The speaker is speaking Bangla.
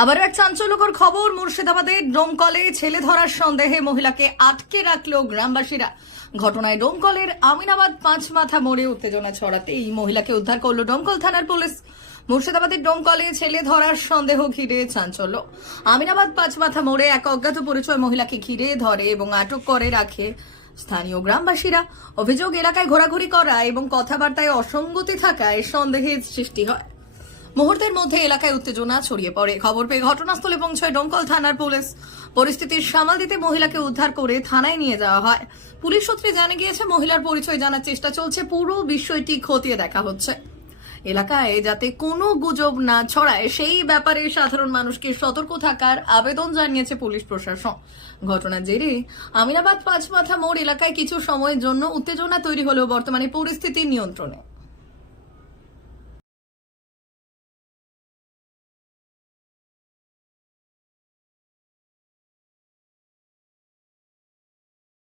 আবারও এক চাঞ্চল্যকর খবর। মুর্শিদাবাদের ডোমকলে ছেলে ধরার সন্দেহে মহিলাকে আটকে রাখলো গ্রামবাসীরা। ঘটনায় ডোমকলের আমিনাবাদ পাঁচমাথা মোড়ে উত্তেজনা ছড়াতে এই মহিলাকে উদ্ধার করলো ডোমকল থানার পুলিশ। মুর্শিদাবাদের ডোমকলে ছেলে ধরার সন্দেহ ঘিরে চাঞ্চল্য। আমিনাবাদ পাঁচমাথা মোড়ে এক অজ্ঞাত পরিচয় মহিলাকে ঘিরে ধরে এবং আটক করে রাখে স্থানীয় গ্রামবাসীরা। অভিযোগ, এলাকায় ঘোরাঘুরি করা এবং কথাবার্তায় অসঙ্গতি থাকায় সন্দেহের সৃষ্টি হয়। মুহূর্তের মধ্যে এলাকায় উত্তেজনা ছড়িয়ে পড়ে। খবর পেয়ে ঘটনাস্থলে পৌঁছায় ডোমকল থানার পুলিশ। পরিস্থিতির সামাল দিতে মহিলাকে উদ্ধার করে থানায় নিয়ে যাওয়া হয়। পুলিশ সূত্রে জানা গিয়েছে, মহিলার পরিচয় জানার চেষ্টা চলছে। পুরো বিষয়টি খতিয়ে দেখা হচ্ছে। এলাকায় যাতে কোনো গুজব না ছড়ায় সেই ব্যাপারে সাধারণ মানুষকে সতর্ক থাকার আবেদন জানিয়েছে পুলিশ প্রশাসন। ঘটনার জেরে আমিনাবাদ পাঁচমাথা মোড় এলাকায় কিছু সময়ের জন্য উত্তেজনা তৈরি হলেও বর্তমানে পরিস্থিতি নিয়ন্ত্রণে।